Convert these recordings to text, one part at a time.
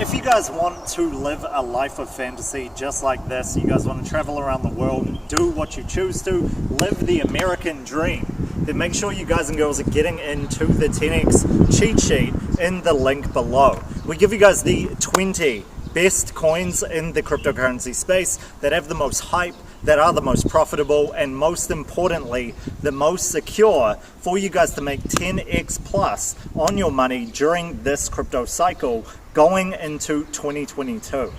If you guys want to live a life of fantasy just like this, you guys want to travel around the world, do what you choose to, live the American dream, then make sure you guys and girls are getting into the 10x cheat sheet in the link below. We give you guys the 20 best coins in the cryptocurrency space that have the most hype, that are the most profitable, and most importantly, the most secure for you guys to make 10x plus on your money during this crypto cycle going into 2022.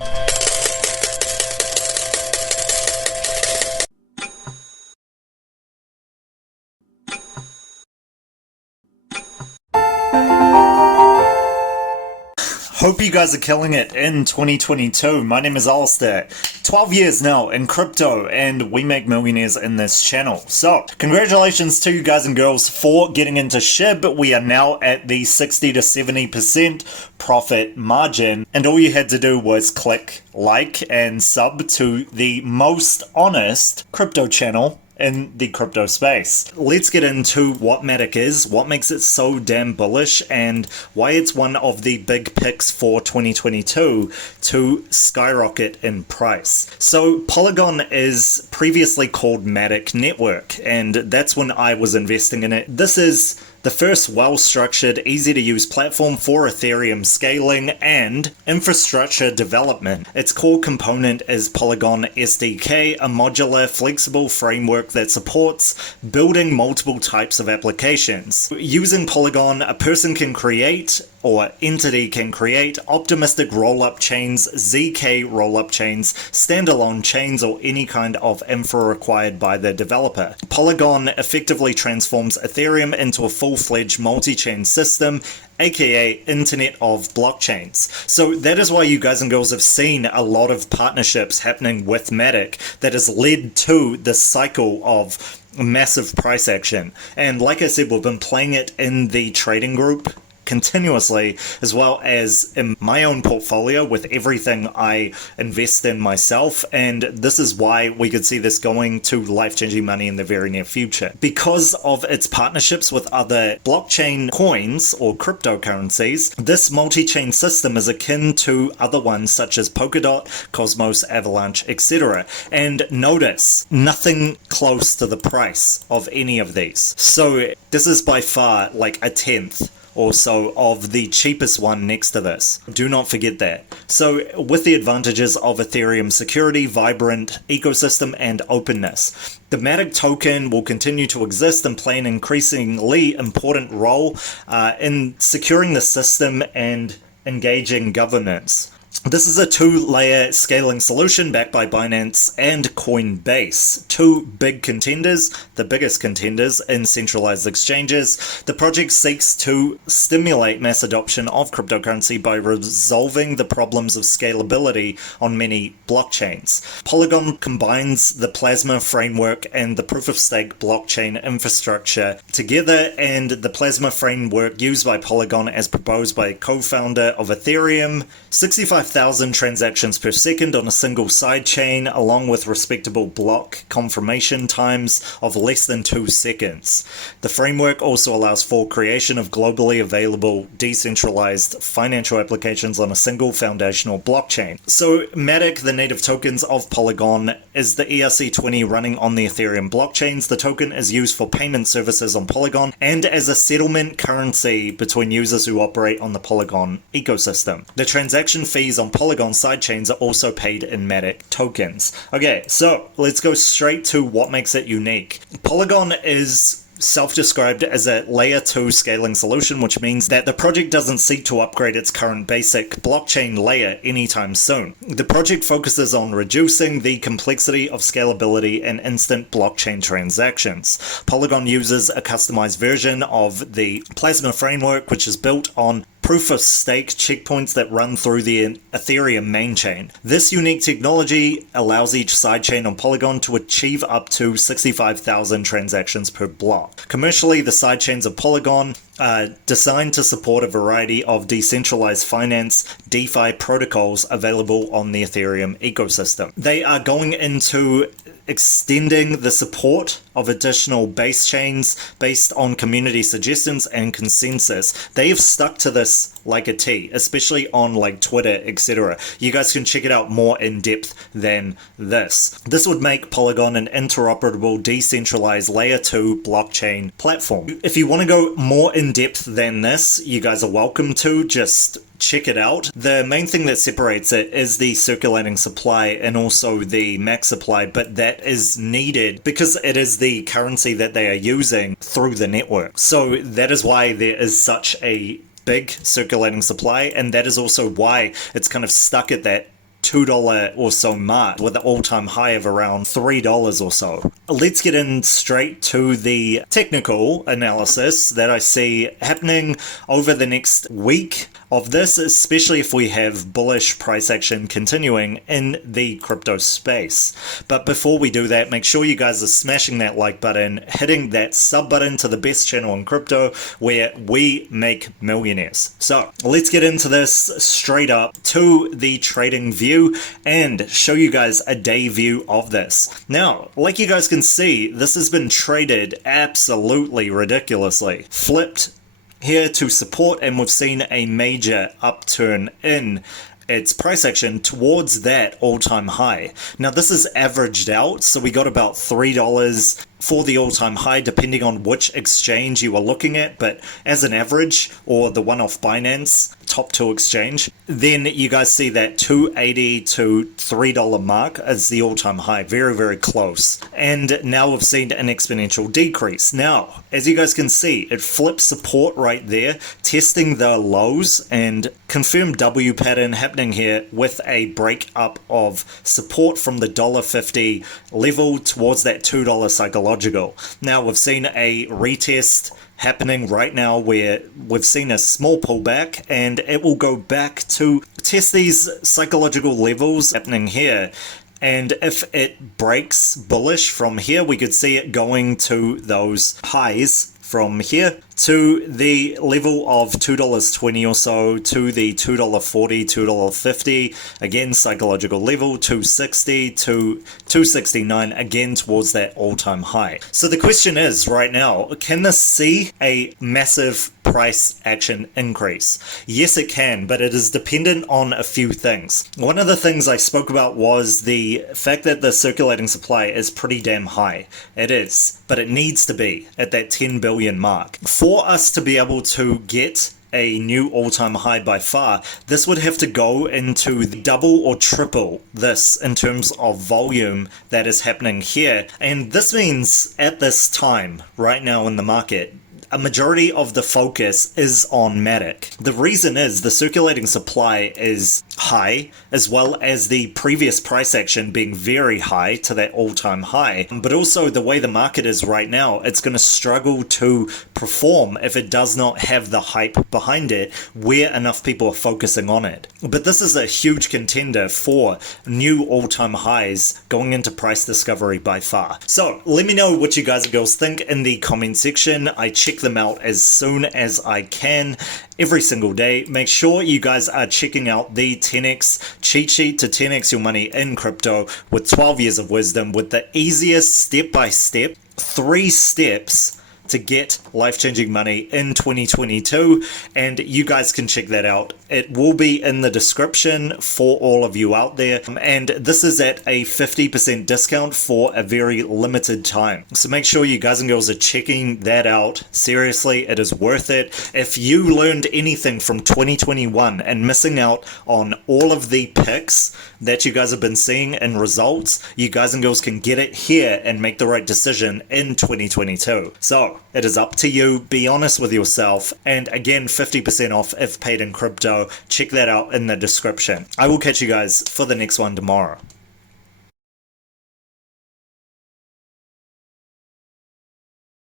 Hope you guys are killing it in 2022. My name is Alistar. 12 years now in crypto, and we make millionaires in this channel. So, congratulations to you guys and girls for getting into SHIB. We are now at the 60 to 70% profit margin, and all you had to do was click like and sub to the most honest crypto channel in the crypto space. Let's get into what Matic is, what makes it so damn bullish, and why it's one of the big picks for 2022 to skyrocket in price. So Polygon is previously called Matic Network, and that's when I was investing in it. This is the first well-structured, easy-to-use platform for Ethereum scaling and infrastructure development. Its core component is Polygon SDK, a modular, flexible framework that supports building multiple types of applications. Using Polygon, a person can create, or entity can create, optimistic rollup chains, ZK rollup chains, standalone chains, or any kind of infra required by the developer. Polygon effectively transforms Ethereum into a full-fledged multi-chain system, aka Internet of Blockchains. So that is why you guys and girls have seen a lot of partnerships happening with Matic that has led to this cycle of massive price action. And like I said, we've been playing it in the trading group continuously, as well as in my own portfolio with everything I invest in myself, and this is why we could see this going to life-changing money in the very near future. Because of its partnerships with other blockchain coins or cryptocurrencies, this multi-chain system is akin to other ones such as Polkadot, Cosmos, Avalanche, etc. And notice, nothing close to the price of any of these. So this is by far like a tenth or so of the cheapest one next to this. Do not forget that. So with the advantages of Ethereum security, vibrant ecosystem, and openness, the Matic token will continue to exist and play an increasingly important role in securing the system and engaging governance. This is a two-layer scaling solution backed by Binance and Coinbase, two big contenders, the biggest contenders in centralized exchanges. The project seeks to stimulate mass adoption of cryptocurrency by resolving the problems of scalability on many blockchains. Polygon combines the Plasma framework and the proof-of-stake blockchain infrastructure together, and the Plasma framework used by Polygon as proposed by co-founder of Ethereum, 65,000 transactions per second on a single sidechain, along with respectable block confirmation times of less than 2 seconds. The framework also allows for creation of globally available decentralized financial applications on a single foundational blockchain. So Matic, the native tokens of Polygon, is the ERC20 running on the Ethereum blockchains. The token is used for payment services on Polygon and as a settlement currency between users who operate on the Polygon ecosystem. The transaction fees on Polygon sidechains are also paid in Matic tokens. Okay, so let's go straight to what makes it unique. Polygon is self-described as a layer 2 scaling solution, which means that the project doesn't seek to upgrade its current basic blockchain layer anytime soon. The project focuses on reducing the complexity of scalability and instant blockchain transactions. Polygon uses a customized version of the Plasma framework, which is built on proof-of-stake checkpoints that run through the Ethereum main chain. This unique technology allows each sidechain on Polygon to achieve up to 65,000 transactions per block. Commercially, the sidechains of Polygon are designed to support a variety of decentralized finance DeFi protocols available on the Ethereum ecosystem. They are going into extending the support of additional base chains based on community suggestions and consensus. They have stuck to this like a T, especially on like Twitter, etc. You guys can check it out more in depth than this. This would make Polygon an interoperable, decentralized layer 2 blockchain platform. If you want to go more in depth than this, you guys are welcome to. Just check it out. The main thing that separates it is the circulating supply and also the max supply, but that is needed because it is the currency that they are using through the network. So that is why there is such a big circulating supply, and that is also why it's kind of stuck at that $2 or so mark with an all-time high of around $3 or so. Let's get in straight to the technical analysis that I see happening over the next week of this, especially if we have bullish price action continuing in the crypto space. But before we do that, make sure you guys are smashing that like button, hitting that sub button to the best channel in crypto where we make millionaires. So let's get into this straight up to the trading view and show you guys a day view of this. Now, like you guys can see, this has been traded absolutely ridiculously. Flipped here to support, and we've seen a major upturn in its price action towards that all-time high. Now this is averaged out, so we got about $3 for the all-time high depending on which exchange you are looking at, but as an average, or the one off Binance top 2 exchange, then you guys see that $2.80 to $3 mark as the all-time high. Very, very close. And now we've seen an exponential decrease. Now, as you guys can see, it flips support right there, testing the lows, and confirmed W pattern happening here with a break up of support from the $1.50 level towards that $2 psychological. Now we've seen a retest happening right now where we've seen a small pullback, and it will go back to test these psychological levels happening here. And if it breaks bullish from here, we could see it going to those highs from here to the level of $2.20 or so, to the $2.40, $2.50, again psychological level, $2.60 to $2.69, again towards that all-time high. So the question is right now, can this see a massive price action increase? Yes, it can, but it is dependent on a few things. One of the things I spoke about was the fact that the circulating supply is pretty damn high. It is, but it needs to be at that 10 billion mark. For us to be able to get a new all-time high by far, this would have to go into the double or triple this in terms of volume that is happening here. And this means at this time, right now in the market, a majority of the focus is on Matic. The reason is the circulating supply is high, as well as the previous price action being very high to that all-time high. But also the way the market is right now, it's going to struggle to perform if it does not have the hype behind it where enough people are focusing on it. But this is a huge contender for new all-time highs going into price discovery by far. So let me know what you guys and girls think in the comment section. I check them out as soon as I can every single day. Make sure you guys are checking out the 10x cheat sheet to 10x your money in crypto with 12 years of wisdom, with the easiest step-by-step 3 steps to get life-changing money in 2022, and you guys can check that out. It will be in the description for all of you out there, and this is at a 50% discount for a very limited time. So make sure you guys and girls are checking that out. Seriously, it is worth it. If you learned anything from 2021 and missing out on all of the picks that you guys have been seeing in results, you guys and girls can get it here and make the right decision in 2022. So it is up to you. Be honest with yourself. And again, 50% off if paid in crypto. Check that out in the description. I will catch you guys for the next one tomorrow.